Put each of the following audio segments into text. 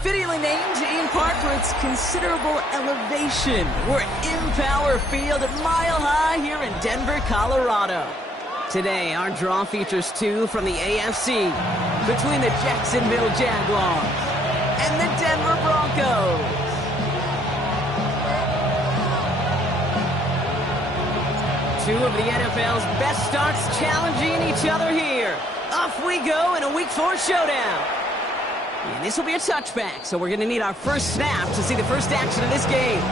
Fittingly named in part for its considerable elevation. We're in Power Field at Mile High here in Denver, Colorado. Today, our draw features two from the AFC between the Jacksonville Jaguars and the Denver Broncos. Two of the NFL's best starts challenging each other here. Off we go in a Week 4 showdown. And this will be a touchback, so we're going to need our first snap to see the first action of this game.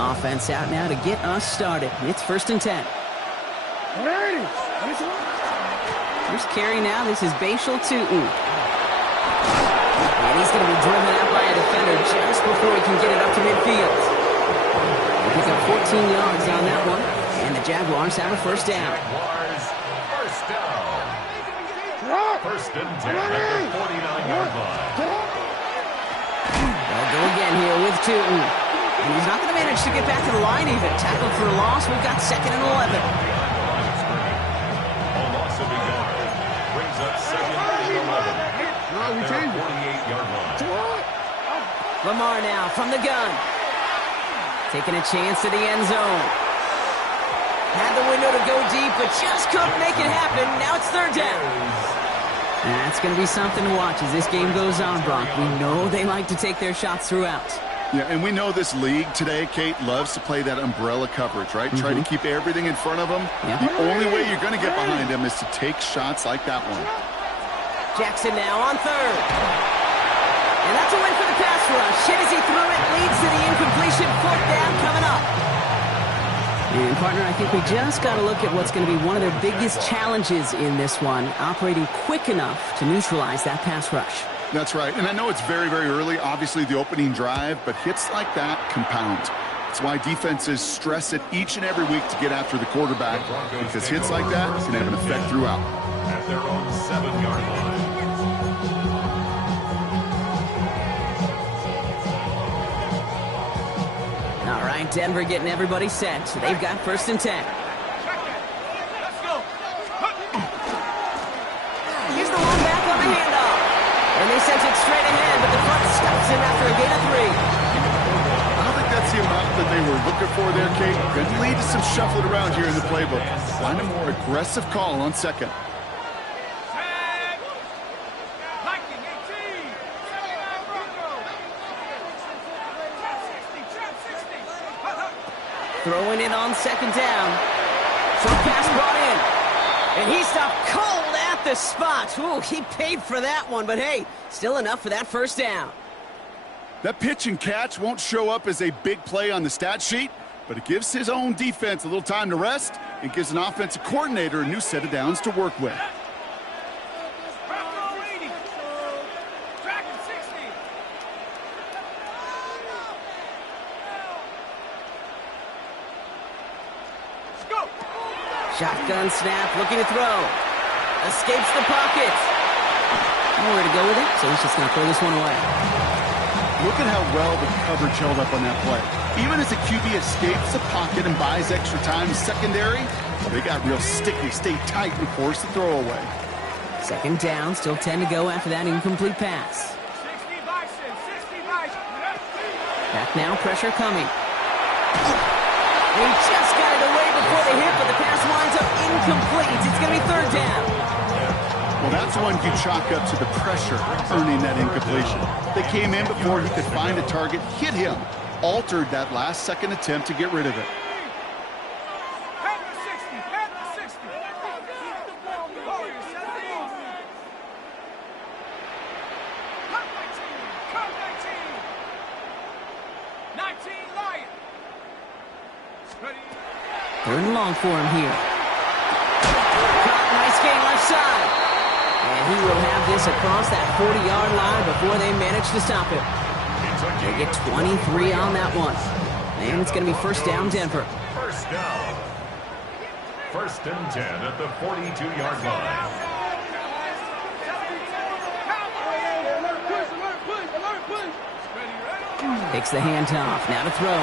Offense out now to get us started. It's 1st and 10. First carry now. This is Bashal Tootin. And he's going to be driven out by a defender just before he can get it up to midfield. They pick up 14 yards on that one, and the Jaguars have a first down. Jaguars, first down. First and 10 at the 49-yard line. They'll go again here with Tootin. And he's not going to manage to get back to the line even. Tackled for a loss. We've got 2nd and 11. A loss of a yard brings up 2nd and 11. 48-yard line. Lamar now from the gun. Taking a chance to the end zone. Had the window to go deep, but just couldn't make it happen. Now it's 3rd down. That's going to be something to watch as this game goes on, Brock. We know they like to take their shots throughout. Yeah, and we know this league today, Kate, loves to play that umbrella coverage, right? Try to keep everything in front of them. Yeah. The only way you're going to get behind them is to take shots like that one. Jackson now on 3rd. And that's a win for the pass rush. Hit as he threw it, leads to the incompletion. 4th down coming up. And, partner, I think we just got to look at what's going to be one of their biggest challenges in this one, operating quick enough to neutralize that pass rush. That's right. And I know it's very, very early, obviously the opening drive, but hits like that compound. That's why defenses stress it each and every week to get after the quarterback, because hits like that can have an effect throughout. At their own 7-yard line. All right, Denver getting everybody set. They've got 1st and 10. Here's the one back on the handoff. And they sent it straight ahead, but the front stops him after a gain of 3. I don't think that's the amount that they were looking for there, Kate. Could lead to some shuffling around here in the playbook. Find a more aggressive call on 2nd. Throwing it on 2nd down. Short pass brought in. And he stopped cold at the spot. Ooh, he paid for that one, but hey, still enough for that 1st down. That pitch and catch won't show up as a big play on the stat sheet, but it gives his own defense a little time to rest and gives an offensive coordinator a new set of downs to work with. Shotgun snap, looking to throw. Escapes the pocket. Nowhere to go with it, so he's just going to throw this one away. Look at how well the coverage held up on that play. Even as the QB escapes the pocket and buys extra time secondary, they got real sticky, stay tight, and force the throw away. 2nd down, still 10 to go after that incomplete pass. Back now, pressure coming. He just got it away before the hit, but the pass winds up incomplete. It's going to be 3rd down. Well, that's one you chalk up to the pressure earning that incompletion. They came in before he could find a target, hit him, altered that last-second attempt to get rid of it. Third and long for him here. Caught, nice gain left side. And he will have this across that 40-yard line before they manage to stop him. They get 23 on that one. And it's going to be first down, Denver. First down. First and 10 at the 42-yard line. Takes the handoff. Now to throw.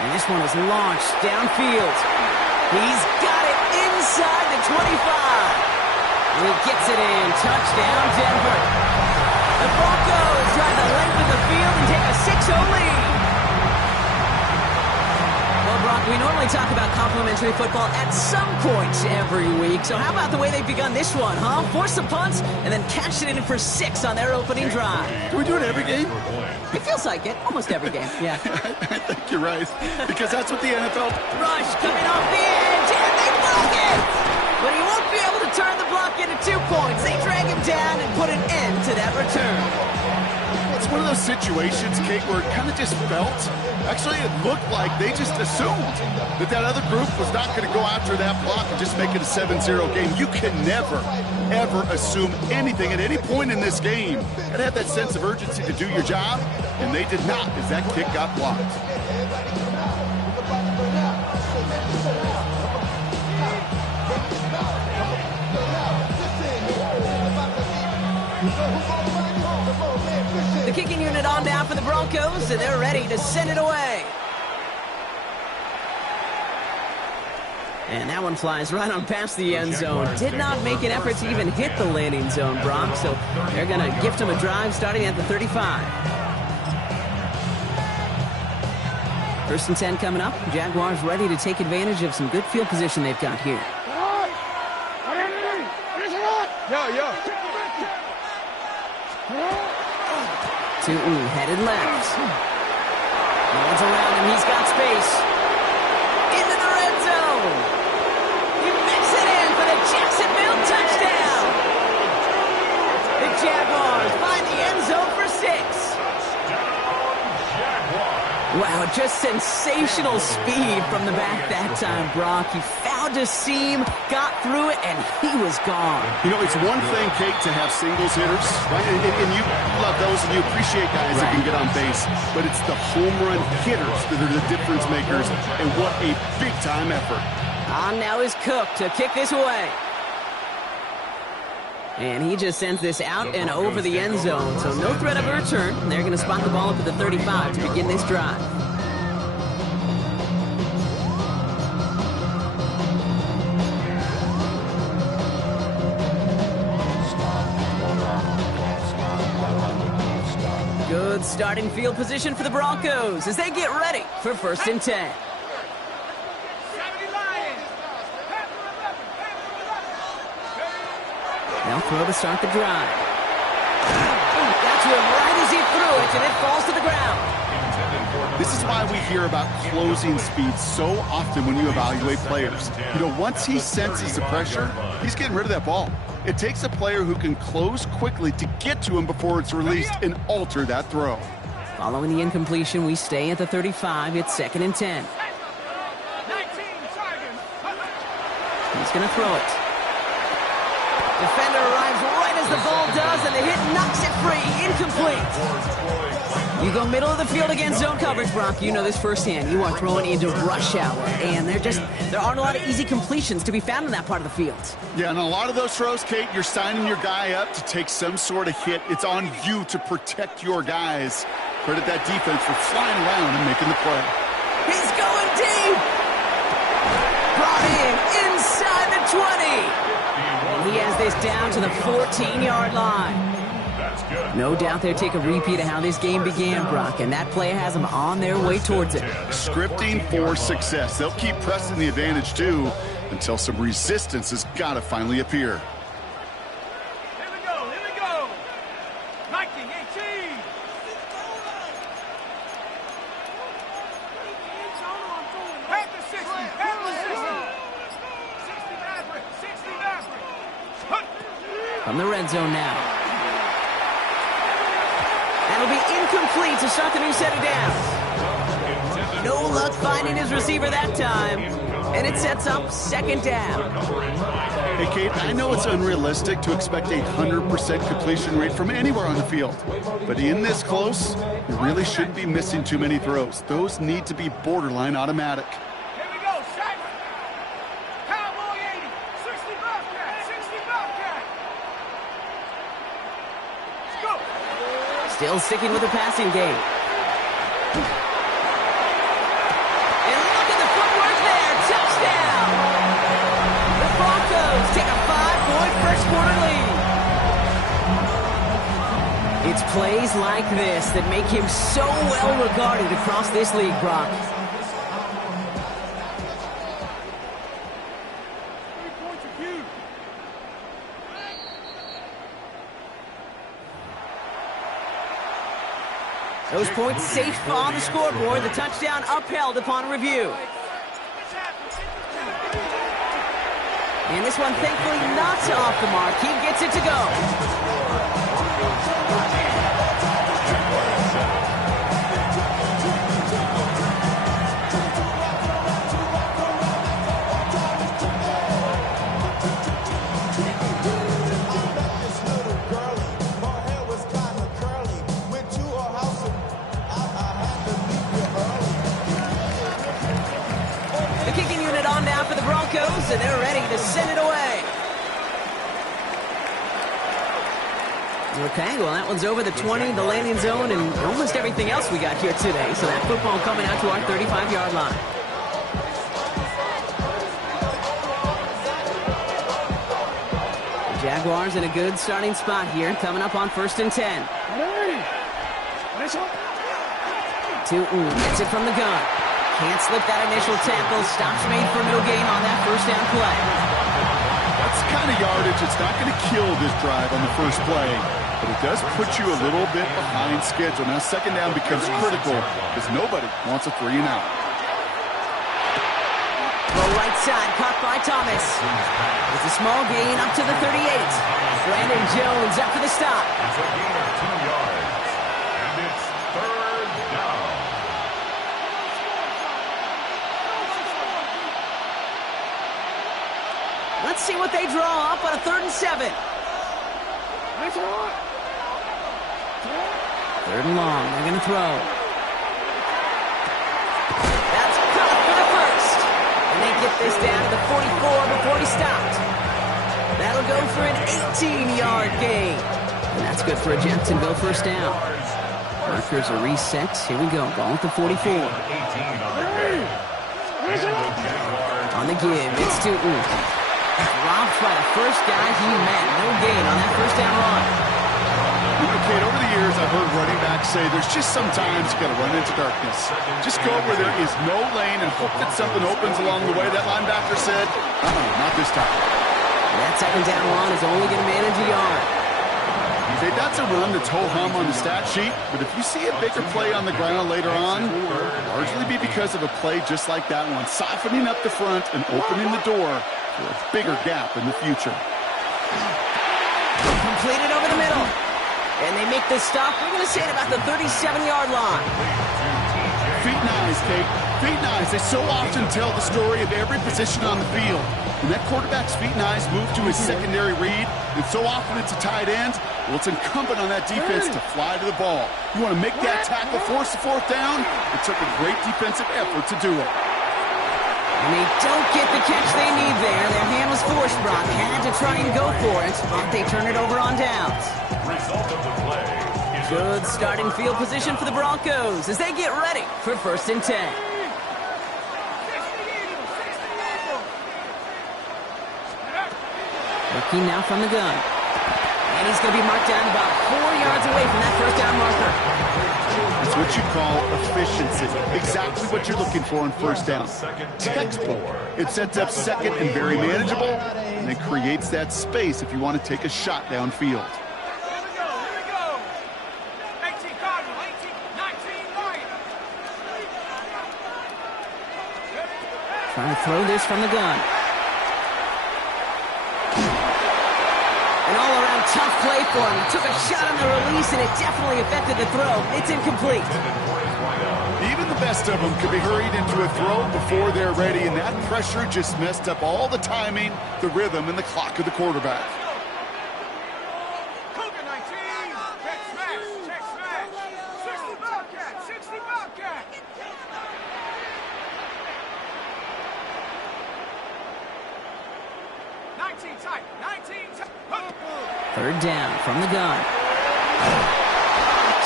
And this one is launched downfield. He's got it inside the 25. And he gets it in. Touchdown, Denver. The Broncos drive the length of the field and take a 6-0 lead. Well, Brock, we normally talk about complimentary football at some point every week. So how about the way they've begun this one, huh? Force the punts and then cash it in for 6 on their opening drive. Do we do it every game? It feels like it. Almost every game, yeah. I think you're right. Because that's what the NFL... Rush coming off the edge, and they block it! But he won't be able to turn the block into 2 points. They drag him down and put an end to that return. It's one of those situations, Kate, where it kind of just felt, actually it looked like they just assumed that other group was not going to go after that block and just make it a 7-0 game. You can never, ever assume anything at any point in this game. You gotta have that sense of urgency to do your job, and they did not as that kick got blocked. The kicking unit on down for the Broncos, and they're ready to send it away. And that one flies right on past the end zone. Did not make an effort to even hit the landing zone, Brock, so they're going to gift him a drive starting at the 35. First and 10 coming up. Jaguars ready to take advantage of some good field position they've got here. Tootin headed left. No one's around him. He's got space. Into the red zone. He makes it in for the Jacksonville touchdown. The Jaguars find the end zone for 6. Wow, just sensational speed from the back that time, Brock. He found a seam, got through it, and he was gone. You know, it's one thing, Kate, to have singles hitters, right? And you love those, and you appreciate guys that can get on base. But it's the home run hitters that are the difference makers, and what a big-time effort. On now is Cook to kick this away. And he just sends this out and over the end zone, so no threat of a return. They're going to spot the ball up at the 35 to begin this drive. Good starting field position for the Broncos as they get ready for first and 10. They'll throw to start the drive. Got to him right as he threw it, and it falls to the ground. This is why we hear about closing speed so often when you evaluate players. You know, once he senses the pressure, he's getting rid of that ball. It takes a player who can close quickly to get to him before it's released and alter that throw. Following the incompletion, we stay at the 35. It's second and 10. He's going to throw it. Defender arrives right as the ball does, and the hit knocks it free. Incomplete. You go middle of the field against zone coverage, Brock. You know this firsthand. You are throwing into rush hour, and there aren't a lot of easy completions to be found in that part of the field. Yeah, and a lot of those throws, Kate, you're signing your guy up to take some sort of hit. It's on you to protect your guys. Credit that defense for flying around and making the play. He's going deep. Brought in inside the 20. He has this down to the 14-yard line. That's good. No doubt they'll take a repeat of how this game began, Brock, and that play has them on their way towards it. Scripting for success. They'll keep pressing the advantage, too, until some resistance has got to finally appear. Here we go. 1918. Have the 60. From the red zone now. That'll be incomplete to start the new set of downs. No luck finding his receiver that time. And it sets up second down. Hey, Kate, I know it's unrealistic to expect a 100% completion rate from anywhere on the field. But in this close, you really shouldn't be missing too many throws. Those need to be borderline automatic. Here we go, shot. Cowboy 80, 60 Bobcat, 60 Bobcat. Let's go. Still sticking with the passing game. And look at the footwork there. Touchdown. The Broncos take a 5-point first quarter lead. It's plays like this that make him so well regarded across this league, Brock. 3 points are huge. Those points safe on the scoreboard. The touchdown upheld upon review. And this one, thankfully, not off the mark. He gets it to go. The kicking unit on now for the Broncos, and they're ready to send it away. Okay, well, that one's over the 20, the landing zone, and almost everything else we got here today. So that football coming out to our 35-yard line. The Jaguars in a good starting spot here, coming up on 1st and 10. Tootin gets it from the gun. Can't slip that initial tackle. Stops made for no gain on that first down play. That's kind of yardage. It's not going to kill this drive on the first play, but it does put you a little bit behind schedule. Now second down becomes critical because nobody wants a 3 and out. The right side caught by Thomas. It's a small gain up to the 38. Brandon Jones up for the stop. It's a gain of 2 yards. And it's 3rd down. Let's see what they draw up on a 3rd and 7. 3rd and long. They're going to throw. That's caught for the first. And they get this down to the 44 before he stopped. That'll go for an 18-yard gain. And that's good for a Jacksonville first down. Markers are reset. Here we go. Ball at the 44. 18 on the carry. And the Jaguars On the give, it's Tootin. Robbed by the first guy he met. No gain on that first down run. You know, Kate, over the years, I've heard running backs say there's just sometimes you got to run into darkness. Just go where there is no lane and hope that something opens along the way. That linebacker said, not this time. That second down run is only going to manage a yard. Kate, that's a run that's ho-hum on the stat sheet, but if you see a bigger play on the ground later on, it'll largely be because of a play just like that one, softening up the front and opening the door for a bigger gap in the future. Completed over the middle. And they make this stop, we're going to say, at about the 37-yard line. Feet and eyes, Kate. Feet and eyes. They so often tell the story of every position on the field. When that quarterback's feet and eyes move to his secondary read, and so often it's a tight end, well, it's incumbent on that defense to fly to the ball. You want to make that tackle, force the 4th down? It took a great defensive effort to do it. And they don't get the catch they need there. Their hand was forced, Brock. Had to try and go for it, but they turn it over on downs. result of the play is Good starting field position for the Broncos as they get ready for 1st and 10. Looking now from the gun. And he's going to be marked down about 4 yards away from that first down marker. It's what you call efficiency. Exactly what you're looking for in first down. Textbook. It sets up second and very manageable, and it creates that space if you want to take a shot downfield. Here we go. 18 Cardinal, 18, 19 Lion. Trying to throw this from the gun. An all-around tough play for him. He took a shot on the release, and it definitely affected the throw. It's incomplete. Even the best of them could be hurried into a throw before they're ready, and that pressure just messed up all the timing, the rhythm, and the clock of the quarterback. Cougar 19. Check smash. Check smash. 60 Bobcat. 60 Bobcat. Tight. 19 tight. Third down from the gun.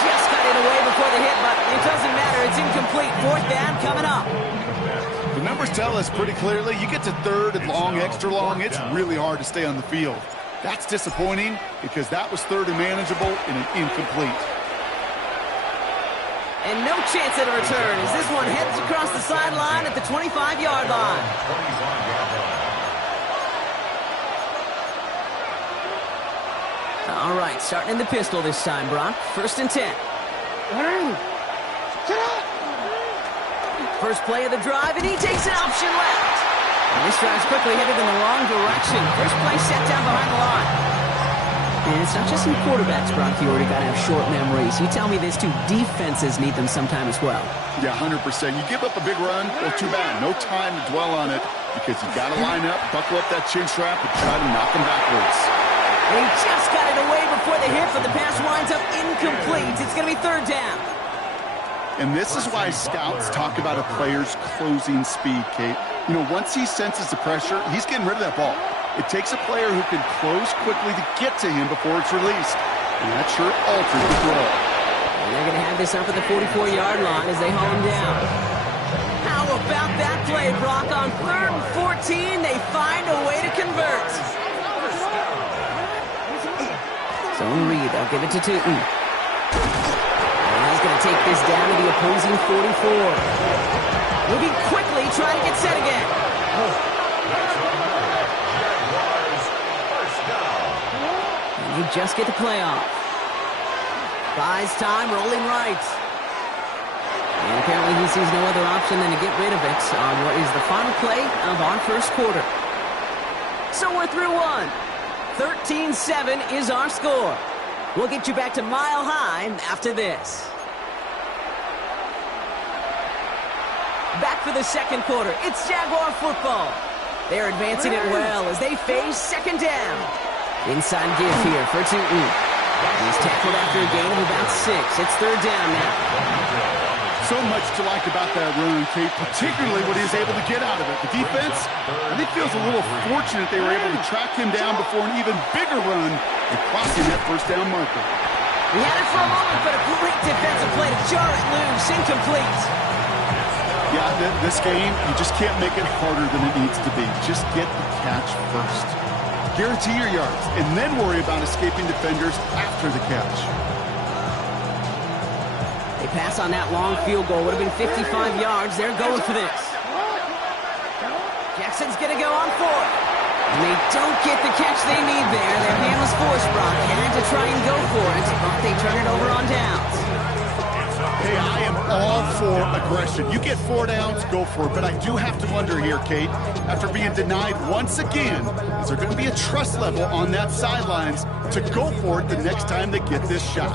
Just got it away before the hit button. It doesn't matter. It's incomplete. Fourth down coming up. The numbers tell us pretty clearly, you get to third and long, extra long, it's really hard to stay on the field. That's disappointing because that was third and manageable and an incomplete. And no chance at a return as this one heads across the sideline at the 25-yard line. All right, starting in the pistol this time, Brock. First and 10. First play of the drive, and he takes an option left. And this drive's quickly headed in the wrong direction. First play set down behind the line. And it's not just some quarterbacks, Brock, you already got to have short memories. You tell me this too, defenses need them sometime as well. Yeah, 100%. You give up a big run, well, too bad. No time to dwell on it because you got to line up, buckle up that chin strap, and try to knock them backwards. And he just got it away before the hit, but the pass winds up incomplete. It's going to be third down. And this is why scouts talk about a player's closing speed, Kate. You know, once he senses the pressure, he's getting rid of that ball. It takes a player who can close quickly to get to him before it's released. And that sure alters the throw. And they're going to have this up at the 44-yard line as they haul him down. How about that play, Brock? On third and 14, they find a way to convert. Zone read, they'll give it to Tootin. And he's going to take this down to the opposing 44. Moving quickly, trying to get set again. And you just get the play off. Buys time, rolling right. And apparently he sees no other option than to get rid of it on what is the final play of our first quarter. So we're through one. 13-7 is our score. We'll get you back to Mile High after this. Back for the second quarter. It's Jaguar football. They're advancing it well as they face second down. Inside give here for Tootin. He's tackled after a gain of about 6. It's third down now. So much to like about that run, Kate, particularly what he was able to get out of it. The defense, I think, feels a little fortunate they were able to track him down before an even bigger run and crossing that first down marker. He had it for a moment, but a great defensive play to jar it loose. Incomplete. Yeah, this game, you just can't make it harder than it needs to be. Just get the catch first. Guarantee your yards, and then worry about escaping defenders after the catch. They pass on that long field goal. Would have been 55 yards. They're going for this. Jackson's going to go on fourth. And they don't get the catch they need there. Their hand was forced, Brock. Had to try and go for it, but they turn it over on downs. Hey, I am all for aggression. You get 4 downs, go for it. But I do have to wonder here, Kate, after being denied once again, is there going to be a trust level on that sidelines to go for it the next time they get this shot?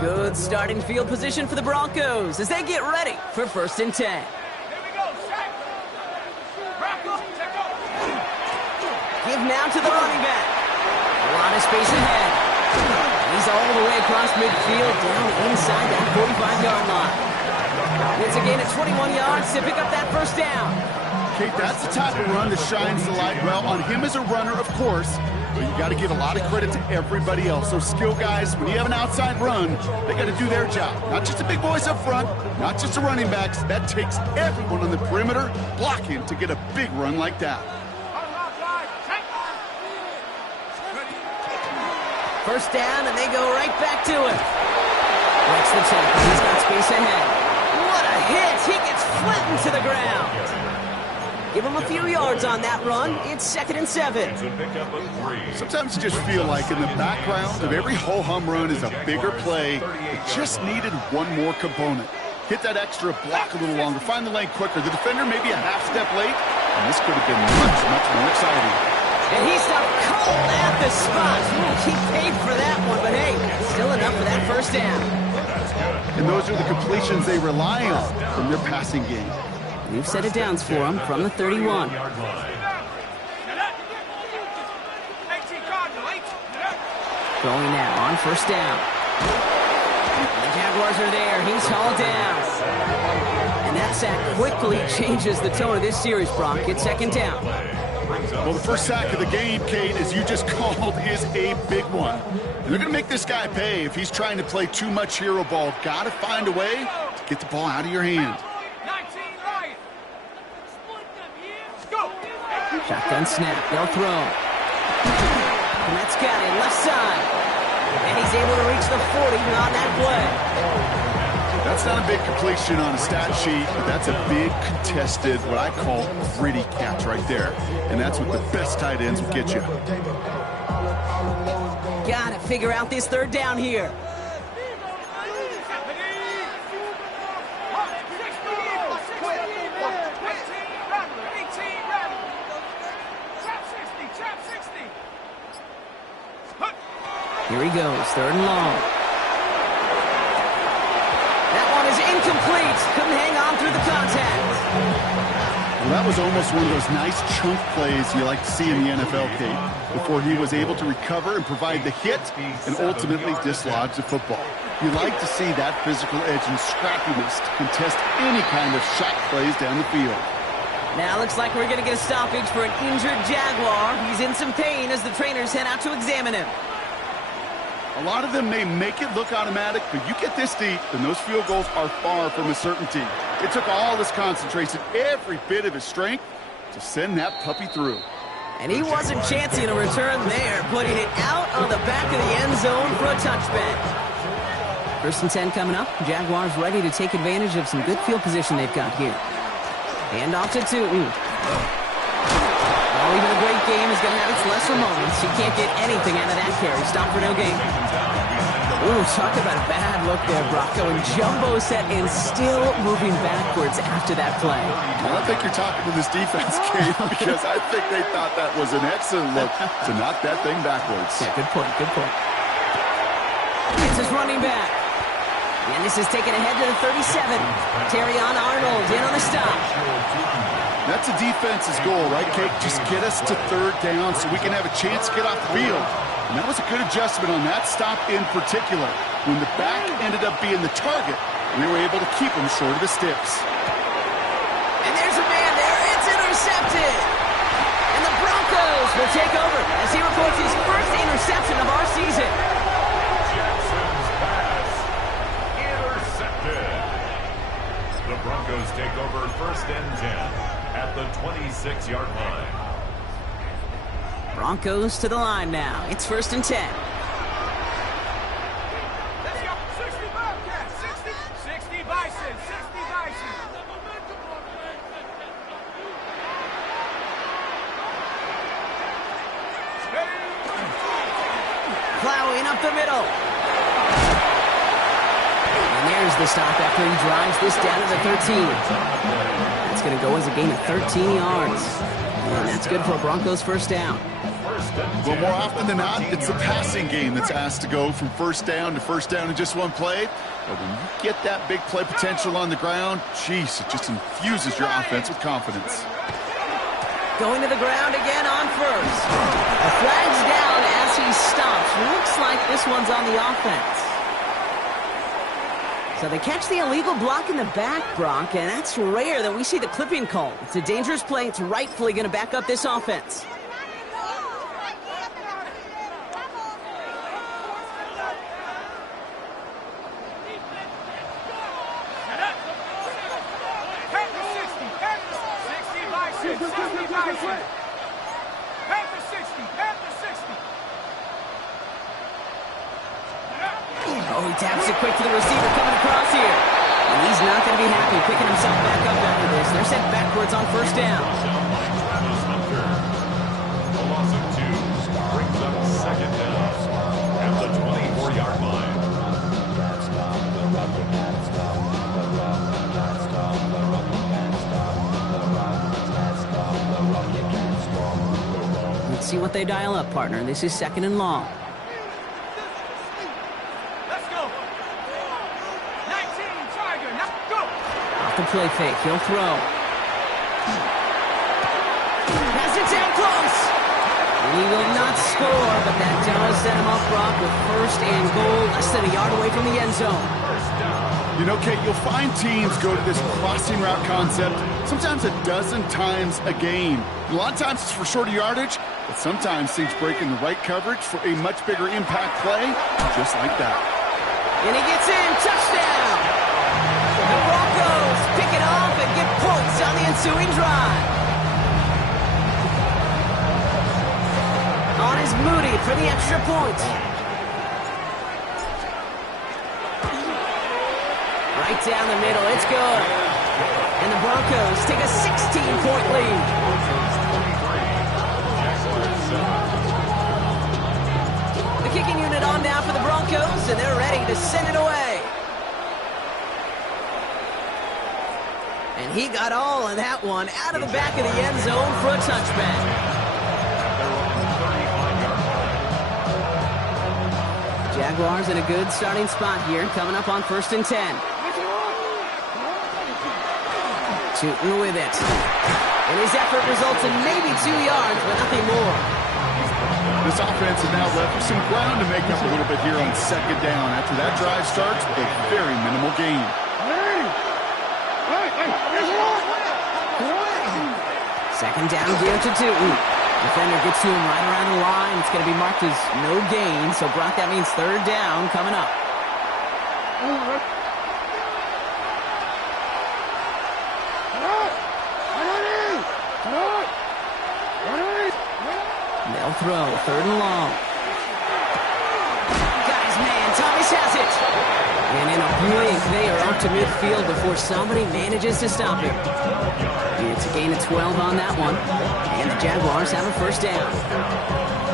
Good starting field position for the Broncos as they get ready for first and 10. Here we go. Shaq. Back up. Take off. Give now to the running back. A lot of space ahead. He's all the way across midfield down inside that 45-yard line. It's a gain of 21 yards to pick up that first down. Kate, that's the type of run that shines the light well on him as a runner, of course, but you got to give a lot of credit to everybody else. Those skill guys, when you have an outside run, they got to do their job. Not just the big boys up front, not just the running backs. That takes everyone on the perimeter blocking to get a big run like that. First down, and they go right back to it. Breaks the tackle. He's got space ahead. What a hit! He gets flattened to the ground. Give him a few yards on that run. It's 2nd and 7. Sometimes you just feel like in the background of every ho-hum run is a bigger play. It just needed one more component. Hit that extra block a little longer. Find the lane quicker. The defender maybe a half step late, and this could have been much, much more exciting. And he stopped cold at the spot. Ooh, he paid for that one, but hey, still enough for that first down. And those are the completions they rely on from their passing game. We've set it downs for him from the 31. Going now on first down. The Jaguars are there. He's hauled down. And that sack quickly changes the tone of this series, Brock. It's second down. Well, the first sack of the game, Kate, as you just called, is a big one. And they're going to make this guy pay if he's trying to play too much hero ball. Got to find a way to get the ball out of your hand. Shotgun snap. They'll throw. And that's got it. Left side. And he's able to reach the 40 on that play. That's not a big completion on a stat sheet, but that's a big contested, what I call gritty catch right there. And that's what the best tight ends will get you. Gotta figure out this third down here. Here he goes, third and long. That one is incomplete. Couldn't hang on through the contact. Well, that was almost one of those nice chunk plays you like to see in the NFL, Kate, before he was able to recover and provide the hit and ultimately dislodge the football. You like to see that physical edge and scrappiness to contest any kind of shot plays down the field. Now looks like we're going to get a stoppage for an injured Jaguar. He's in some pain as the trainers head out to examine him. A lot of them may make it look automatic, but you get this deep, and those field goals are far from a certainty. It took all his concentration, every bit of his strength, to send that puppy through. And he wasn't chancing a return there, putting it out on the back of the end zone for a touchback. First and 10 coming up. Jaguars ready to take advantage of some good field position they've got here. Hand off to Tootin. Oh, even a great game is going to have its lesser moments. You can't get anything out of that carry. Stop for no gain. Ooh, talk about a bad look there, Brock. Going jumbo set and still moving backwards after that play. I don't think you're talking to this defense, Kate, because I think they thought that was an excellent look to knock that thing backwards. Yeah, good point, good point. It's his running back. And this is taken ahead to the 37. Terrion Arnold in on the stop. That's a defense's goal, right, Kate? Just get us to third down so we can have a chance to get off the field. And that was a good adjustment on that stop in particular. When the back ended up being the target, we were able to keep him short of the sticks. And there's a man there. It's intercepted. And the Broncos will take over as he records his first interception of our season. Jackson's pass intercepted. The Broncos take over first and 10. At the 26-yard line. Broncos to the line now. It's first and 10. Let's go. 60 Bobcats. 60 Bison. 60 Bison. Plowing up the middle. And there's the stop after he drives this down to the 13. It's going to go as a gain of 13 yards. And that's good for a Broncos first down. Well, more often than not, it's the passing game that's asked to go from first down to first down in just one play. But when you get that big play potential on the ground, geez, it just infuses your offense with confidence. Going to the ground again on first. A flag's down as he stops. Looks like this one's on the offense. So they catch the illegal block in the back, Brock, and that's rare that we see the clipping call. It's a dangerous play. It's rightfully going to back up this offense. Oh, he taps it quick to the receiver coming across here. And he's not going to be happy picking himself back up after this. They're sent backwards on first down. A loss of 2 brings up second down at the 24-yard line. see what they dial up, partner. This is 2nd and long. Let's go. 19, Tiger. Now go. Off the play fake. He'll throw. Has it down close. He will not score, but that does set him up, Brock, with 1st and goal, less than a yard away from the end zone. You know, Kate, you'll find teams go to this crossing route concept sometimes a dozen times a game. A lot of times it's for shorter yardage, but sometimes things break in the right coverage for a much bigger impact play, just like that. And he gets in. Touchdown. The Broncos pick it off and get points on the ensuing drive. On is Moody for the extra point. Right down the middle. It's good. And the Broncos take a 16-point lead. The kicking unit on now for the Broncos, and they're ready to send it away. And he got all of that one out of the back of the end zone for a touchback. Jaguars in a good starting spot here, coming up on 1st and 10. Shooting with it. And his effort results in maybe 2 yards, but nothing more. This offense has now left some ground to make up a little bit here on 2nd down. After that drive starts, a very minimal gain. 2nd down here to Tootin. Defender gets to him right around the line. It's going to be marked as no gain. So, Brock, that means 3rd down coming up. They'll throw. 3rd and long. Guys, man, Thomas has it. And in a blink, they are off to midfield before somebody manages to stop him. It's a gain of 12 on that one. And the Jaguars have a 1st down.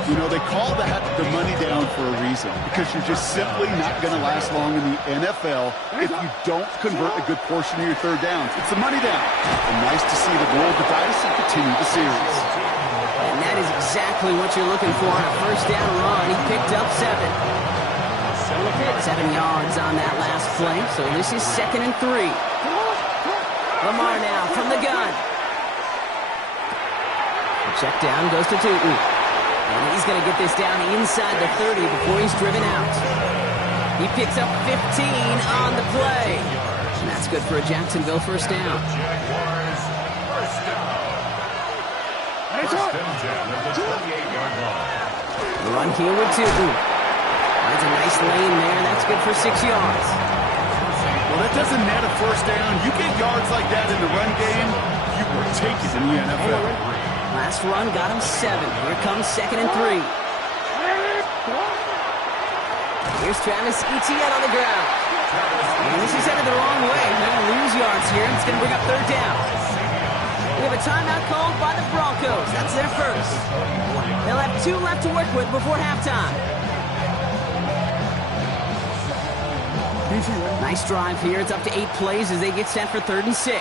You know, they call that the money down for a reason, because you're just simply not going to last long in the NFL if you don't convert a good portion of your 3rd downs. It's the money down. And nice to see them roll the dice and continue the series. And that is exactly what you're looking for on a 1st down run. He picked up 7. 7 yards on that last play, so this is 2nd and 3. Lamar now from the gun. The check down goes to Tootin. And he's going to get this down inside the 30 before he's driven out. He picks up 15 on the play. And that's good for a Jacksonville 1st down. Jaguars, 1st down. 1st and 10 at the 28-yard line. The run here with Tootin. That's a nice lane there. That's good for 6 yards. Well, that doesn't net a 1st down. You get yards like that in the run game, you will take it in the NFL. Last run got him 7. Here comes 2nd and 3. Here's Travis Etienne on the ground. And this is headed the wrong way. They're going to lose yards here, and it's going to bring up 3rd down. We have a timeout called by the Broncos. That's their 1st. They'll have 2 left to work with before halftime. Nice drive here. It's up to 8 plays as they get set for 3rd and 6.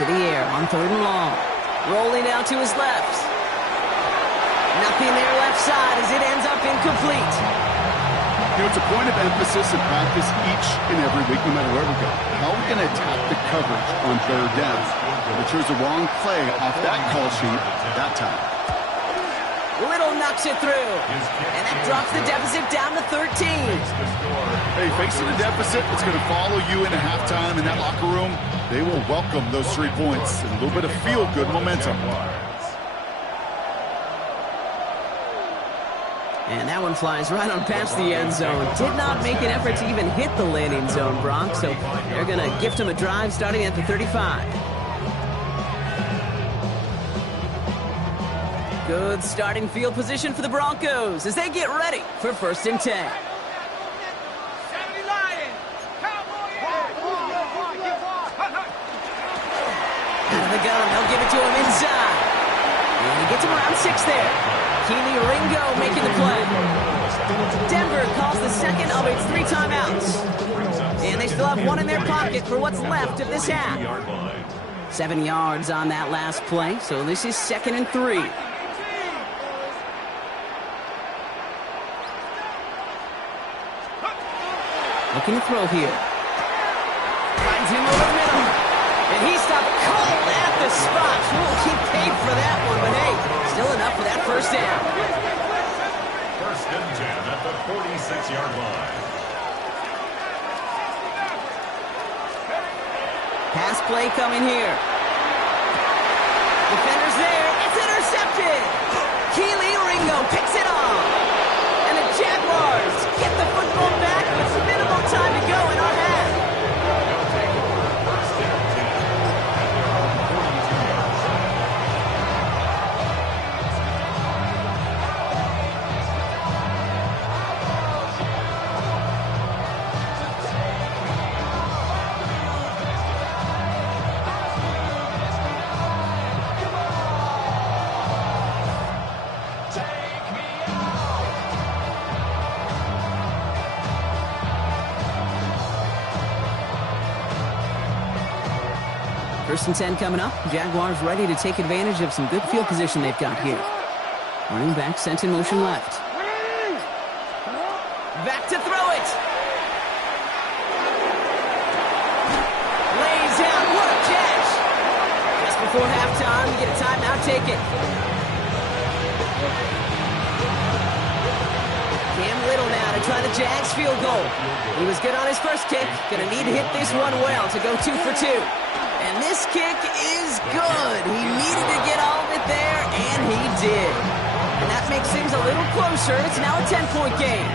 To the air on 3rd and long. Rolling out to his left. Nothing there left side as it ends up incomplete. You know, it's a point of emphasis in practice each and every week, no matter where we go. How are we going to attack the coverage on 3rd down? We chose the wrong play off that call sheet that time. Little knocks it through. And that drops the deficit down to 13. Hey, facing a deficit, it's going to follow you into halftime in that locker room. They will welcome those 3 points and a little bit of feel-good momentum. And that one flies right on past the end zone. Did not make an effort to even hit the landing zone, Brock. So they're going to gift him a drive starting at the 35. Good starting field position for the Broncos as they get ready for 1st and 10. 70 Lions. Cowboy. Out of the gun, they'll give it to him inside. And he gets him around 6 there. Keely Ringo making the play. Denver calls the 2nd of its 3 timeouts. And they still have 1 in their pocket for what's left of this half. 7 yards on that last play, so this is 2nd and 3. Looking to throw here. Finds him over the middle. And he stopped cold at the spot. We'll keep paid for that one, but hey, still enough for that first down. 1st and 10 at the 46-yard line. Pass play coming here. Defender's there. It's intercepted. Keely Ringo picks it off. And the Jaguars get the football back with minimal time to go in our half. They'll take over 1st and 10 at their own 42-yard line. First and 10 coming up. Jaguars ready to take advantage of some good field position they've got here. Running back sent in motion left. Back to throw it. Lays out. What a catch. Just before halftime, you get a timeout, take it. Cam Little now to try the Jags field goal. He was good on his first kick. Going to need to hit this one well to go 2 for 2. And this kick is good. He needed to get all of it there, and he did. And that makes things a little closer. It's now a 10-point game.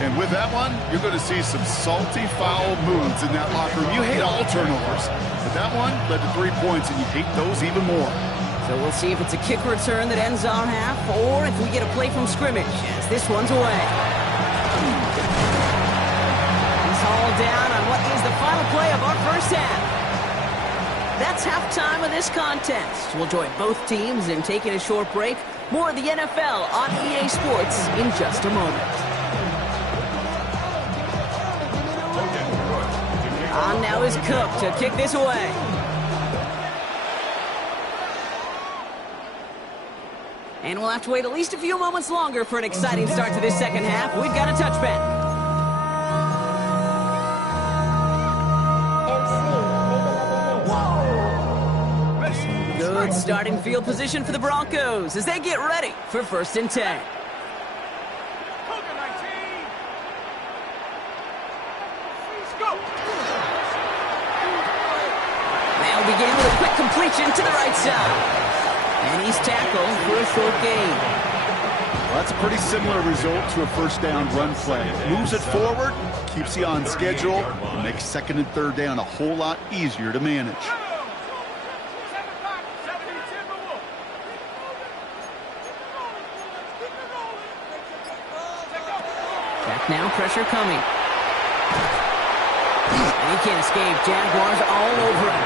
And with that one, you're going to see some salty, foul moods in that locker room. You hate all turnovers. But that one led to 3 points, and you hate those even more. So we'll see if it's a kick return that ends our half, or if we get a play from scrimmage, as this one's away. He's hauled down on what is the final play of our first half. That's halftime of this contest. We'll join both teams in taking a short break. More of the NFL on EA Sports in just a moment. On now is Cook to kick this away. And we'll have to wait at least a few moments longer for an exciting start to this second half. We've got a touchback. Good starting field position for the Broncos as they get ready for 1st and 10. They'll begin with a quick completion to the right side. And he's tackled for a short gain. Well, that's a pretty similar result to a first down run play. Moves it forward, keeps you on schedule, and makes 2nd and 3rd down a whole lot easier to manage. Back now, pressure coming. And he can't escape. Jaguars all over him.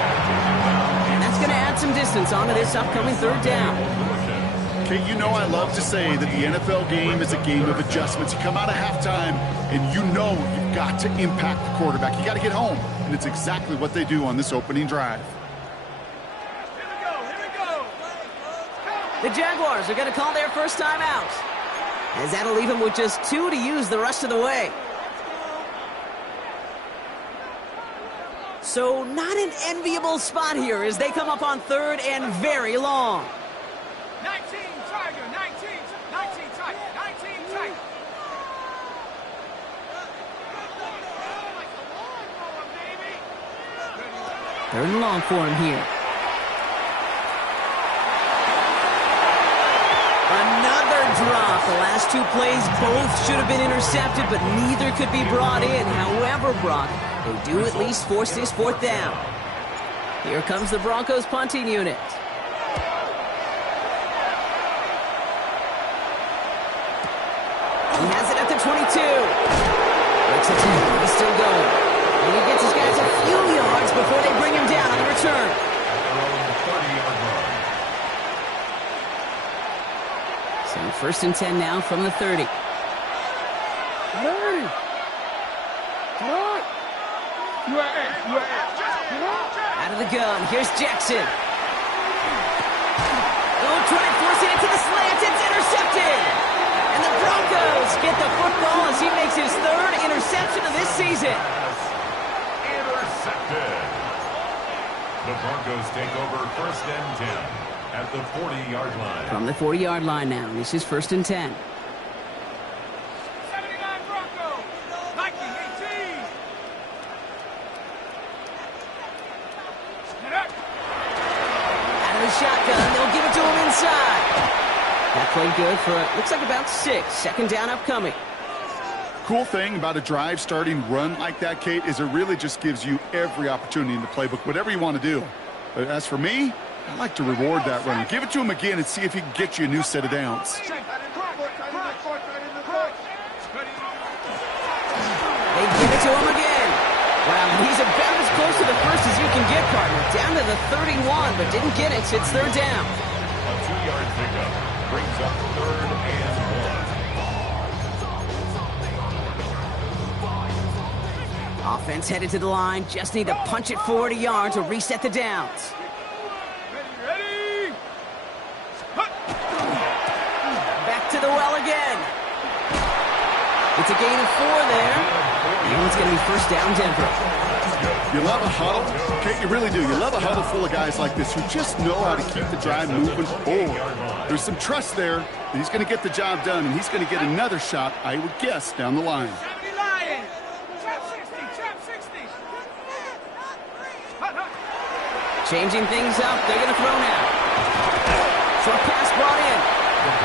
And that's going to add some distance onto this upcoming 3rd down. Okay, you know I love to say that the NFL game is a game of adjustments. You come out of halftime, and you know you've got to impact the quarterback. You got to get home, and it's exactly what they do on this opening drive. The Jaguars are going to call their first time out, as that'll leave them with just 2 to use the rest of the way. So not an enviable spot here as they come up on 3rd and very long. 19 Tiger, 19 Tiger, 19 Tiger. 3rd and long for him here. Another drop. The last 2 plays both should have been intercepted, but neither could be brought in. However, Brock, they do at least force this 4th down. Here comes the Broncos punting unit. He has it at the 22. Breaks a tackle. He's still going. And he gets his guys a few yards before they bring him down on the return. So 1st and 10 now from the 30. Out of the gun, here's Jackson. Oh, try forcing it to the slant, it's intercepted! And the Broncos get the football as he makes his third interception of this season. Intercepted. The Broncos take over 1st and 10 at the 40-yard line. From the 40-yard line now, this is 1st and 10. 79 Broncos. Nike 18. Out of the shotgun, they'll give it to him inside. That played good for, looks like about 6. 2nd down upcoming. Cool thing about a drive starting run like that, Kate, is it really just gives you every opportunity in the playbook, whatever you want to do. But as for me, I like to reward that run. Give it to him again and see if he can get you a new set of downs. They give it to him again. Wow, he's about as close to the first as you can get, partner. Down to the 31, but didn't get it, so it's 3rd down. A 2-yard pickup brings up 3rd and 1. Offense headed to the line, just need to punch it forward a yard to reset the downs. Ready? Back to the well again. It's a gain of 4 there. And it's going to be 1st down, Denver. You love a huddle, Kate, you really do. You love a huddle full of guys like this who just know how to keep the drive moving forward. There's some trust there that he's going to get the job done, and he's going to get another shot, I would guess, down the line. 70 Lions. Trap 60. Trap 60. Changing things up, they're going to throw now. Short pass brought in.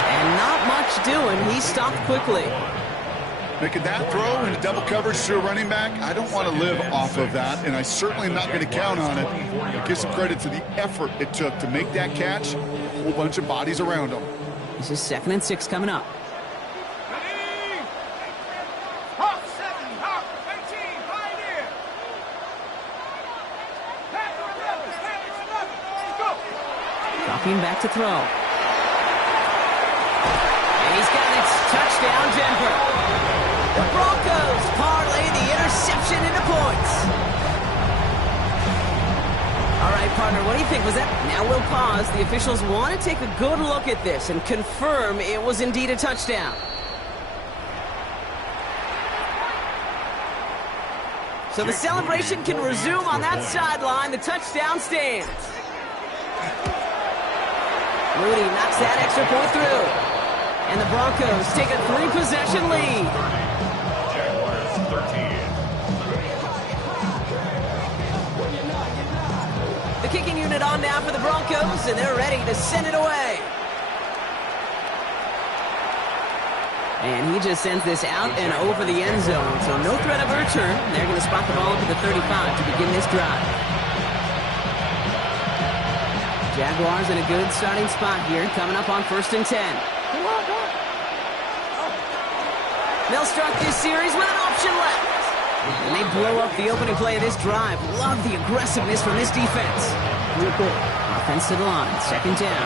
And not much doing, he stopped quickly. Making that throw into double coverage to a running back, I don't want to live off of that, and I certainly am not going to count on it. Give some credit to the effort it took to make that catch. A whole bunch of bodies around him. This is 2nd and 6 coming up. Ready? Hawk 7. Hawk 18. Pioneer. Panther 11. Panther 11. Let's go. Dropping back to throw. And he's got it. Touchdown, Denver. The Broncos parlay the interception into points. All right, partner, what do you think? Was that? Now we'll pause. The officials want to take a good look at this and confirm it was indeed a touchdown. So the celebration can resume on that sideline. The touchdown stands. Moody knocks that extra point through. And the Broncos take a 3-possession lead. Jaguars 13. The kicking unit on now for the Broncos, and they're ready to send it away. And he just sends this out and over the end zone, so no threat of a return. They're going to spot the ball up at the 35 to begin this drive. Jaguars in a good starting spot here, coming up on 1st and 10. They'll start this series with an option left. And they blow up the opening play of this drive. Love the aggressiveness from this defense. Offense to the line, 2nd down.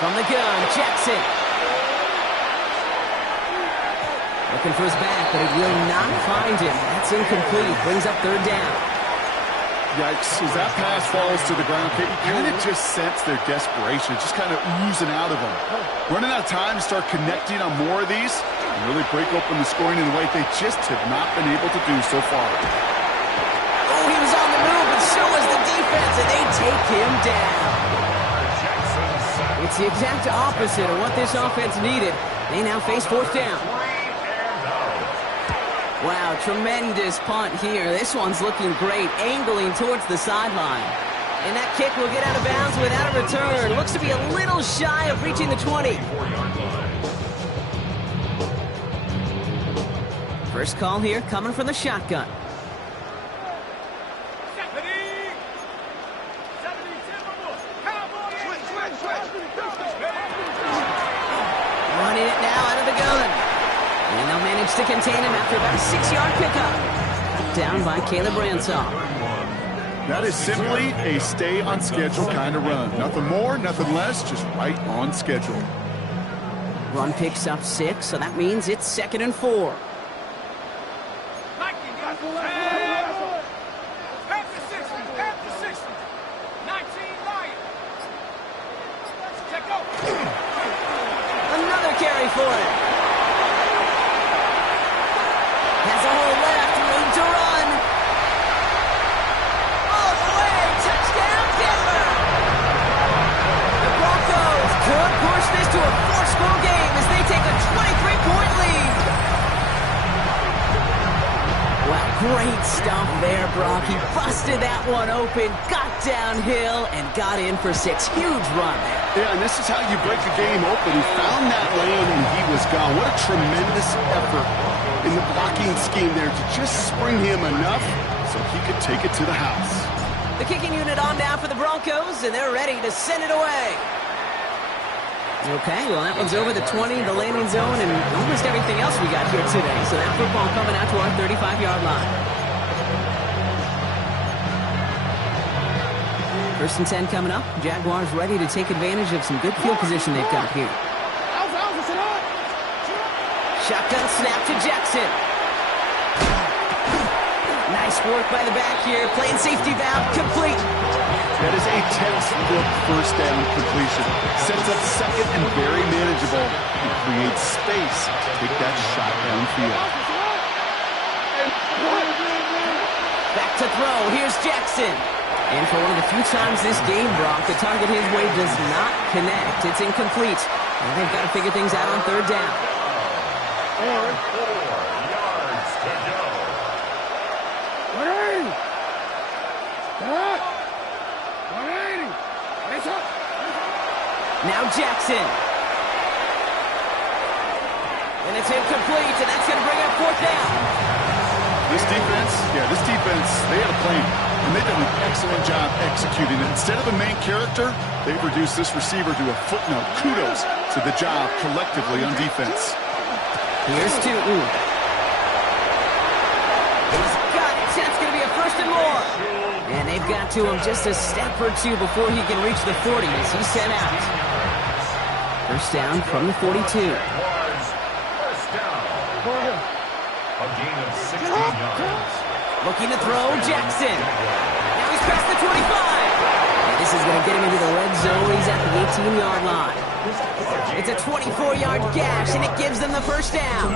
From the gun, Jackson. Looking for his back, but it will not find him. That's incomplete. Brings up 3rd down. Yikes, as that pass falls to the ground, Kate, you kind of just sense their desperation. It's just kind of oozing out of them. Running out of time to start connecting on more of these and really break open the scoring in a way they just have not been able to do so far. Oh, he was on the move, but so was the defense, and they take him down. It's the exact opposite of what this offense needed. They now face 4th down. Wow, tremendous punt here. This one's looking great, angling towards the sideline. And that kick will get out of bounds without a return. Looks to be a little shy of reaching the 20. First call here coming from the shotgun. Running it now out of the gun. And they'll manage to contain him after about a 6-yard pickup. Down by Caleb Ransaw. That is simply a stay on schedule kind of run. Nothing more, nothing less, just right on schedule. Run picks up 6, so that means it's 2nd and 4. Half to 60. Half to 60. 19 Lions. Check go. Another carry for him. Has a hole left, room to run. All the way, touchdown Denver. The Broncos could push this to a 4-score game as they take a 23-point lead. Wow, great stuff there, Brock. He busted that one open, got downhill, and got in for 6. Huge run there. Yeah, and this is how you break a game open. He found that lane, and he was gone. What a tremendous effort in the blocking scheme there to just spring him enough so he could take it to the house. The kicking unit on now for the Broncos, and they're ready to send it away. Okay, well, that one's over the 20, the landing zone, and almost everything else we got here today. So that football coming out to our 35-yard line. 1st and 10 coming up. Jaguars ready to take advantage of some good field position they've got here. Shotgun snap to Jackson. Nice work by the back here. Playing safety valve complete. That is a textbook first down completion. Sets up second and very manageable and creates space to take that shot downfield. Back to throw. Here's Jackson. And for one of the few times this game, Brock, the target his way does not connect. It's incomplete. And they've got to figure things out on 3rd down. 4 yards to go. Now Jackson. And it's incomplete, and that's going to bring up 4th down. This defense, they had a plan, and they've done an excellent job executing it. Instead of a main character, they've reduced this receiver to a footnote. Kudos to the job collectively on defense. Here's Tootin. He's got it. That's going to be a 1st and more. And they've got to him just a step or two before he can reach the 40 as he's sent out. 1st down from the 42. First down. A gain of 16 yards. Looking to throw, Jackson. Now he's past the 25. And this is going to get him into the red zone. He's at the 18-yard line. It's a 24-yard gash, and it gives them the 1st down.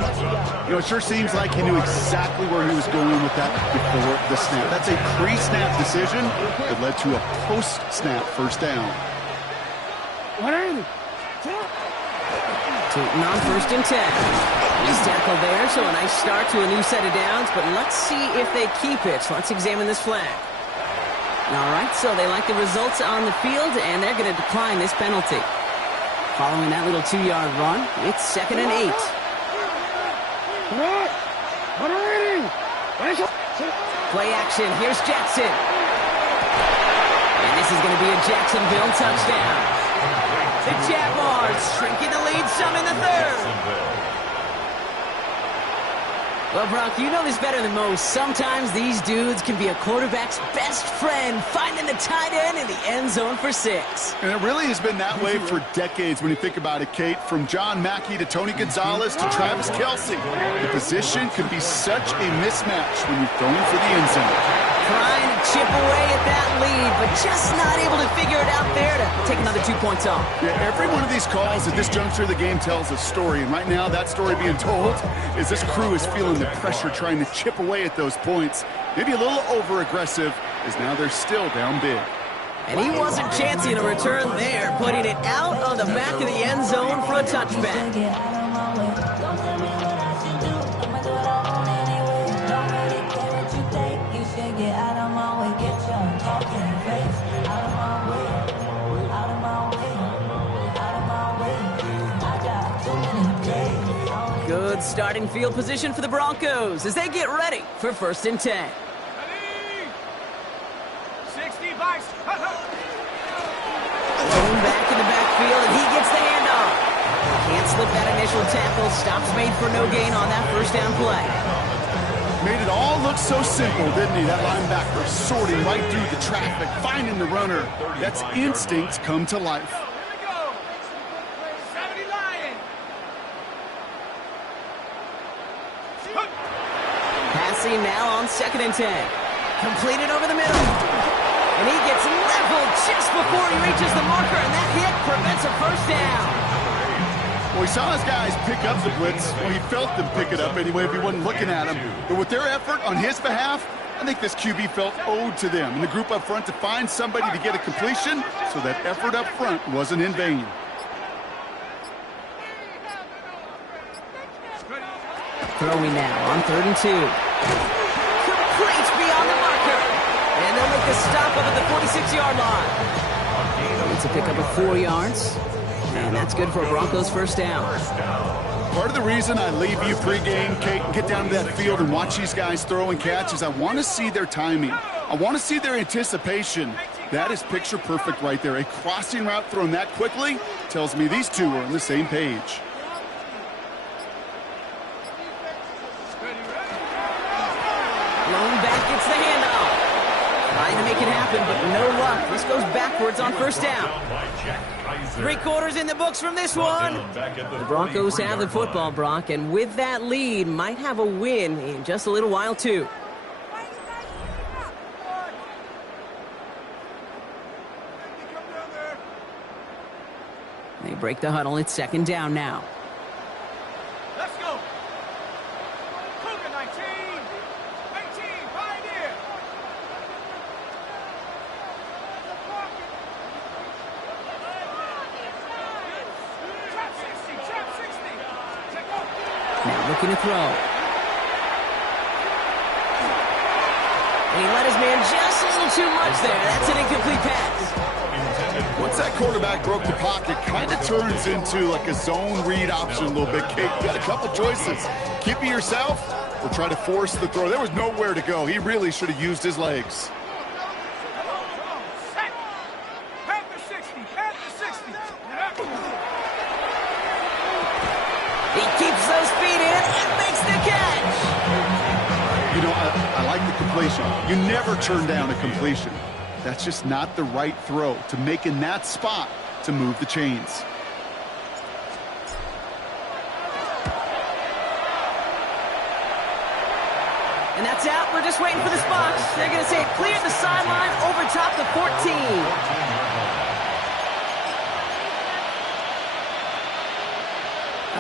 You know, it sure seems like he knew exactly where he was going with that before the snap. That's a pre-snap decision that led to a post-snap 1st down. Tootin on 1st and 10. He's tackled there, so a nice start to a new set of downs, but let's see if they keep it. So let's examine this flag. All right, so they like the results on the field, and they're going to decline this penalty. Following that little 2-yard run, it's 2nd and 8. Play action, here's Jackson. And this is going to be a Jacksonville touchdown. The Jaguars shrinking the lead some in the 3rd. Well, Brock, you know this better than most. Sometimes these dudes can be a quarterback's best friend, finding the tight end in the end zone for 6. And it really has been that way for decades when you think about it, Kate. From John Mackey to Tony Gonzalez to Travis Kelce. The position can be such a mismatch when you're throwing for the end zone. Trying to chip away at that lead, but just not able to figure it out there to take another 2 points off. Yeah, every one of these calls at this juncture of the game tells a story, and right now that story being told is this crew is feeling the pressure trying to chip away at those points. Maybe a little over-aggressive, as now they're still down big. And he wasn't chancing a return there, putting it out on the back of the end zone for a touchback. Good starting field position for the Broncos as they get ready for 1st and 10. 60 Vice. Thrown back in the backfield, and he gets the handoff. Can't slip that initial tackle. Stops made for no gain on that 1st down play. Made it all look so simple, didn't he? That linebacker sorting right through the traffic, finding the runner. That's instinct come to life. Here we go. 70 Lions. Passing now on 2nd and 10. Completed over the middle. And he gets leveled just before he reaches the marker, and that hit prevents a first down. Well, he saw his guys pick up the blitz. Well, he felt them pick it up anyway if he wasn't looking at him. But with their effort on his behalf, I think this QB felt owed to them and the group up front to find somebody to get a completion, so that effort up front wasn't in vain. Throwing now on 3rd and 2. Complete beyond the marker. And they'll make the stop up at the 46-yard line. It's a pickup of 4 yards. And that's good for a Broncos first down. Part of the reason I leave you pregame, Kate, and get down to that field and watch these guys throw and catch is I want to see their timing. I want to see their anticipation. That is picture perfect right there. A crossing route thrown that quickly tells me these two are on the same page. Lone back gets the handoff. Trying to make it happen, but no luck. This goes backwards on first down. 3 quarters in the books from this one. The Broncos have the football, Brock, and with that lead, might have a win in just a little while, too. They break the huddle. It's 2nd down now. Let's go. Cougar 19. 18. Pioneer. Trap 60. Trap 60. Take off. Now looking to throw. And he let his man just a little too much there. That's an incomplete pass. Once that quarterback broke the pocket, kind of turns into like a zone read option a little bit. Kate, you got a couple choices. Keep it yourself or try to force the throw. There was nowhere to go. He really should have used his legs. Set. Head to 60. Head to 60. He keeps those feet in and makes the catch. You know, I like the completion. You never turn down a completion. That's just not the right throw to make in that spot to move the chains. And that's out. We're just waiting for the spots. They're going to say it cleared the sideline over top the 14.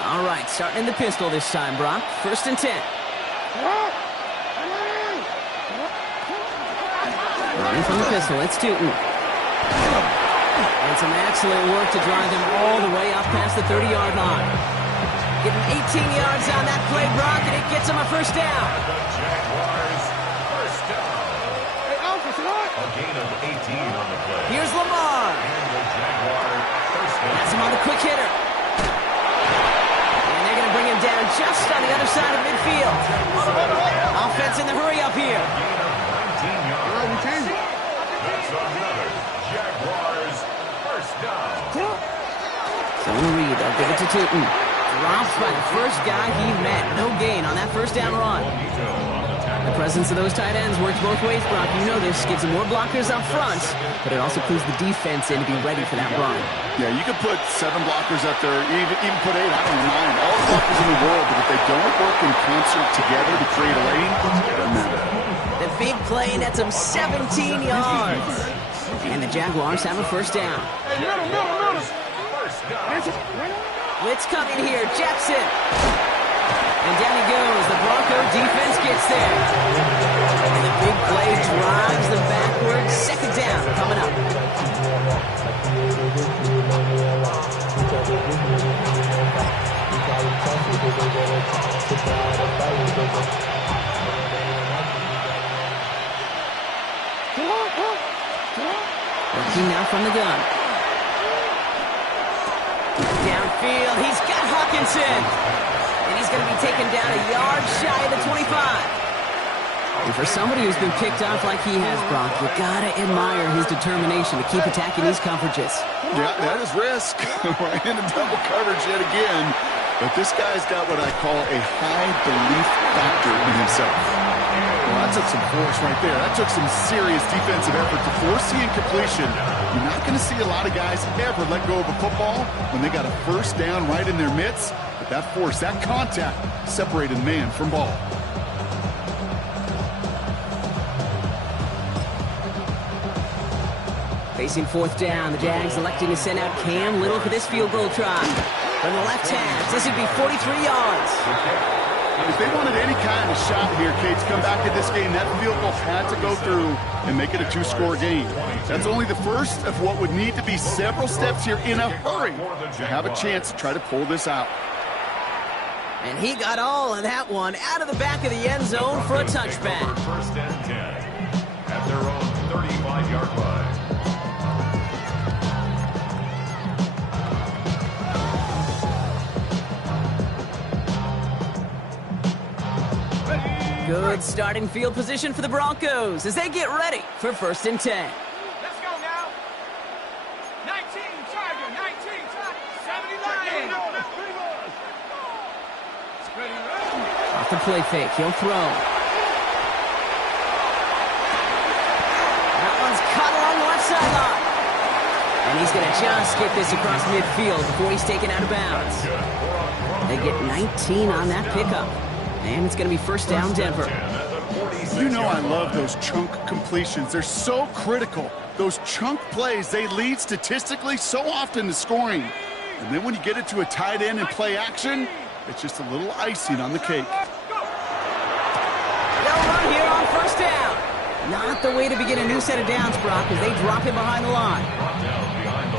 All right, starting in the pistol this time, Brock. 1st and 10. Running from the pistol, it's Tootin. And some excellent work to drive him all the way up past the 30-yard line. Getting 18 yards on that play, Brock, and it gets him a first down. The Jaguars, first down. A gain of 18 on the play. Here's Lamar. And the Jaguars, first down. That's him on the quick hitter. And they're going to bring him down just on the other side of midfield. Offense in the hurry up here. Gain of 19 yards. That's another Jaguars, first down. So Reed, they'll give it to Tootin. Drops by the first guy he met. No gain on that first down run. The presence of those tight ends works both ways, Brock. You know this. Gives them more blockers up front, but it also clues the defense in to be ready for that run. Yeah, you could put 7 blockers up there, even put 8, I don't mind. All the blockers in the world, but if they don't work in concert together to create a lane, it doesn't matter. The big play nets him 17 yards. And the Jaguars have a first down. Blitz coming here, Jackson. And down he goes. The Bronco defense gets there. And the big play drives them backwards. 2nd down coming up. Working now from the gun. Downfield, he's got Hawkinson. And he's going to be taken down a yard shy of the 25. And for somebody who's been picked off like he has, Brock, you got to admire his determination to keep attacking these coverages. Yeah, that is risk. We're in a double coverage yet again. But this guy's got what I call a high belief factor in himself. Well, that took some force right there. That took some serious defensive effort to force the incompletion. You're not going to see a lot of guys ever let go of a football when they got a first down right in their midst. But that force, that contact, separated man from ball. Facing fourth down, the Jags electing to send out Cam Little for this field goal try. From the left hash, this would be 43 yards. If they wanted any kind of shot here, Kate, to come back in this game, that field goal had to go through and make it a two-score game. That's only the first of what would need to be several steps here in a hurry to have a chance to try to pull this out. And he got all of that one out of the back of the end zone for a touchback. First and 10 at their own 35-yard line. Good starting field position for the Broncos as they get ready for first and 10. Let's go now. 19, Tiger, 19, Tiger, 79. Off the play fake, he'll throw. That one's caught along the left sideline. And he's going to just get this across midfield before he's taken out of bounds. They get 19 on that pickup. And it's going to be first down, Denver. You know I love those chunk completions. They're so critical. Those chunk plays, they lead statistically so often to scoring. And then when you get it to a tight end and play action, it's just a little icing on the cake. They'll run here on first down. Not the way to begin a new set of downs, Brock, as they drop him behind the line.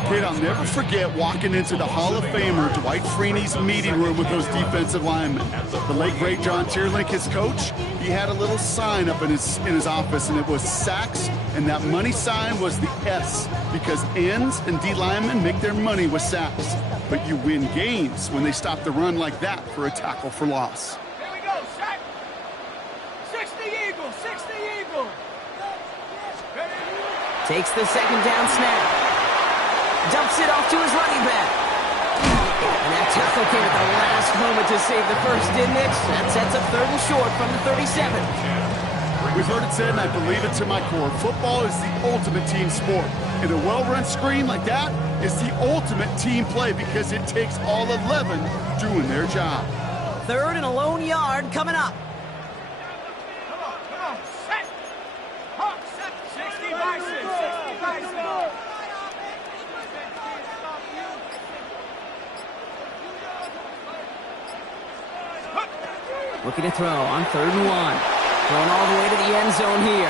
Kid, I'll never forget walking into the Hall of Famer Dwight Freeney's meeting room with those defensive linemen. The late, great John Tierlink, his coach, he had a little sign up in his office, and it was sacks, and that money sign was the S, because ends and D linemen make their money with sacks. But you win games when they stop the run like that for a tackle for loss. Here we go, sack. 60 Eagle, 60 Eagle. Takes the second down snap. Dumps it off to his running back. And that tackle came at the last moment to save the first, didn't it? That sets up third and short from the 37. We've heard it said, and I believe it to my core, football is the ultimate team sport. And a well-run screen like that is the ultimate team play because it takes all 11 doing their job. Third and a lone yard coming up. Come on, set. Hawk, set. 60 Bison, 60 Bison. Looking to throw on third and one. Thrown all the way to the end zone here.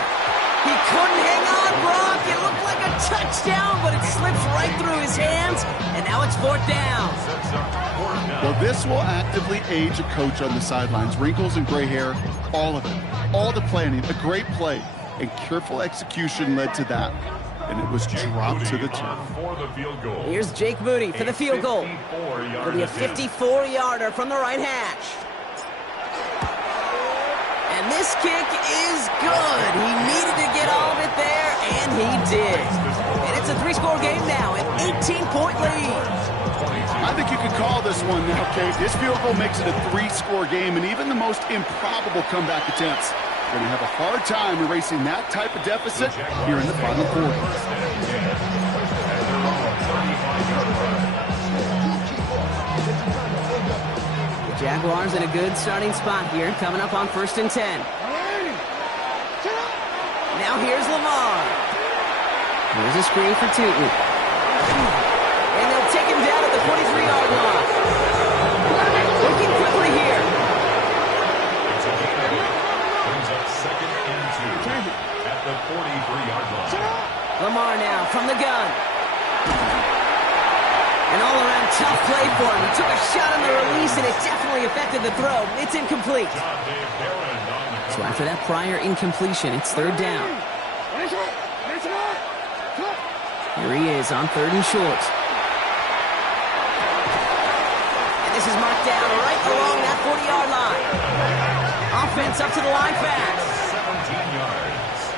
He couldn't hang on, Brock. It looked like a touchdown, but it slips right through his hands, and now it's fourth down. Well, this will actively age a coach on the sidelines. Wrinkles and gray hair, all of it. All the planning, a great play, and careful execution led to that. And it was dropped to the turf. Here's Jake Moody for the field goal. It'll be a 54-yarder from the right hash. And this kick is good. He needed to get all of it there, and he did. And it's a three-score game now, an 18-point lead. I think you could call this one now, Kate. This field goal makes it a three-score game, and even the most improbable comeback attempts are going to have a hard time erasing that type of deficit here in the final quarter. Jaguars in a good starting spot here, coming up on first and 10. Now here's Lamar. Here's a screen for Tootin. And they'll take him down at the 43-yard line. Looking quickly here. Brings up second and 2 at the 43-yard line. Lamar now from the gun. An all-around tough play for him. He took a shot on the release, and it definitely affected the throw. It's incomplete. So after that prior incompletion, it's third down. Here he is on third and short. And this is marked down right along that 40-yard line. Offense up to the line fast. 17 yards.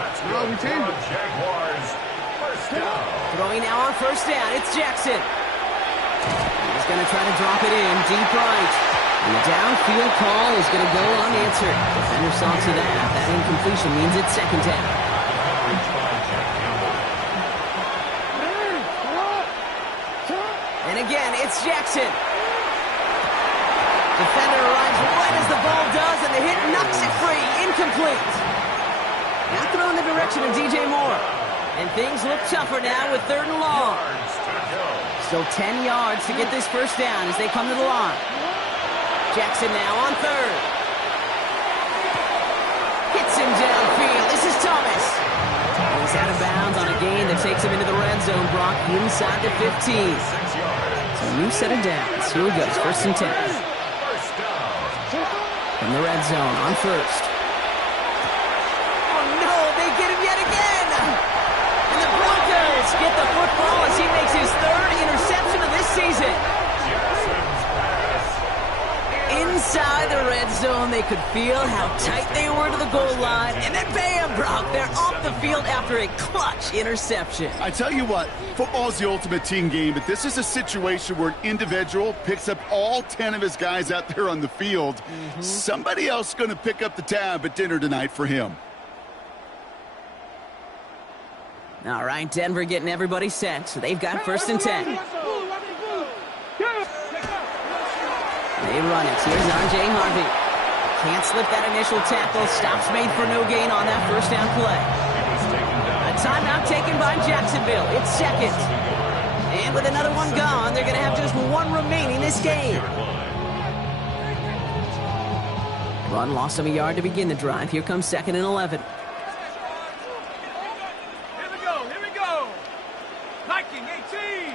That's good for the Jaguars. First down. Throwing now on first down, it's Jackson. He's going to try to drop it in deep right. And the downfield call is going to go unanswered. Defender saw to that. That incompletion means it's second down. And again, it's Jackson. Defender arrives right as the ball does, and the hit knocks it free. Incomplete. Now throw in the direction of DJ Moore. And things look tougher now with 3rd and long. Yards to go. Still 10 yards to get this first down as they come to the line. Jackson now on 3rd. Hits him downfield. This is Thomas. He's out of bounds on a gain that takes him into the red zone, Brock, inside the 15. 6 yards. So a new set of downs. Here he goes, 1st and 10. First down. From the red zone on 1st. Oh no, they get him yet again! And the Broncos get the football as he makes his 3rd interception of this season. Jackson's pass. Inside the red zone, they could feel how tight they were to the goal line. And then bam, Brock, they're off the field after a clutch interception. I tell you what, football's the ultimate team game, but this is a situation where an individual picks up all 10 of his guys out there on the field. Somebody else is going to pick up the tab at dinner tonight for him. All right, Denver getting everybody set, so they've got 1st and 10. They run it. Here's R.J. Harvey. Can't slip that initial tackle. Stops made for no gain on that first down play. He was taken down. A timeout taken by Jacksonville. It's 2nd. And with another one gone, they're going to have just one remaining this game. Run lost him a yard to begin the drive. Here comes 2nd and 11. Here we go. Viking 18.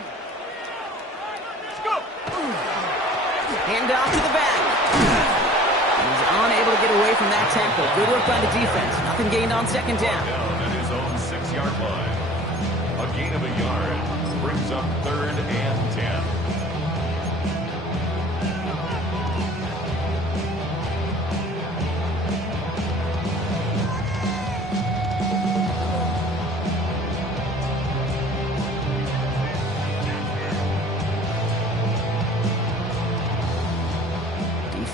Let's go. Hand off to the back. He's unable to get away from that tackle. Good work by the defense. Nothing gained on 2nd down. Down at his own 6-yard line. A gain of a yard brings up 3rd and 10.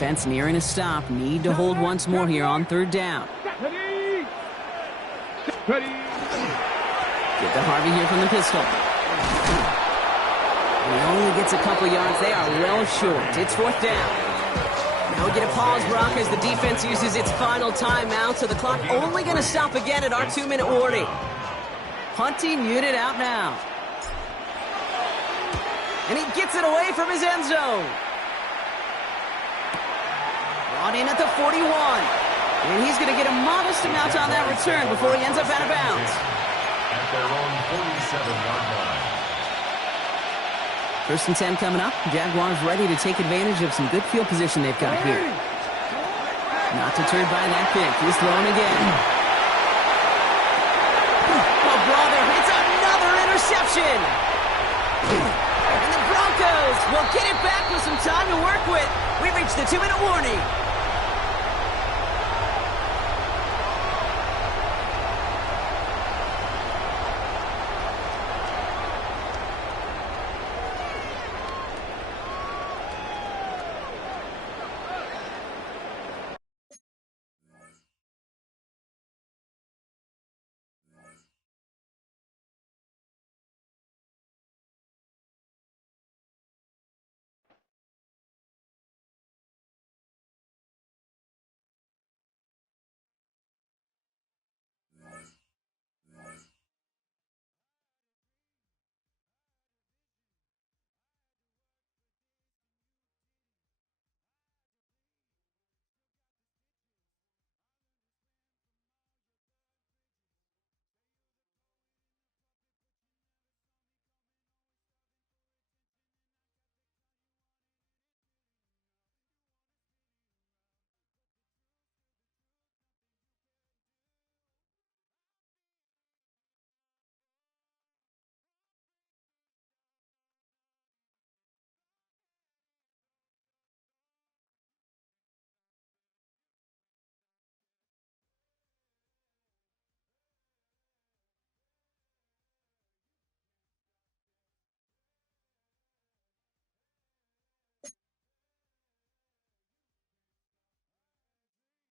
Defense nearing a stop. Need to hold once more here on 3rd down. Ready. Get to Harvey here from the pistol. He only gets a couple yards. They are well short. It's 4th down. Now we get a pause, Brock, as the defense uses its final timeout, so the clock only going to stop again at our 2-minute warning. Punting unit out now. And he gets it away from his end zone. Brought in at the 41. And he's going to get a modest amount on that return before he ends up out of bounds. At their own 47-yard line. 1st and 10 coming up. Jaguars ready to take advantage of some good field position they've got here. Not deterred by that kick. He's throwing again. Oh, brother, it's another interception. And the Broncos will get it back with some time to work with. We've reached the 2-minute warning.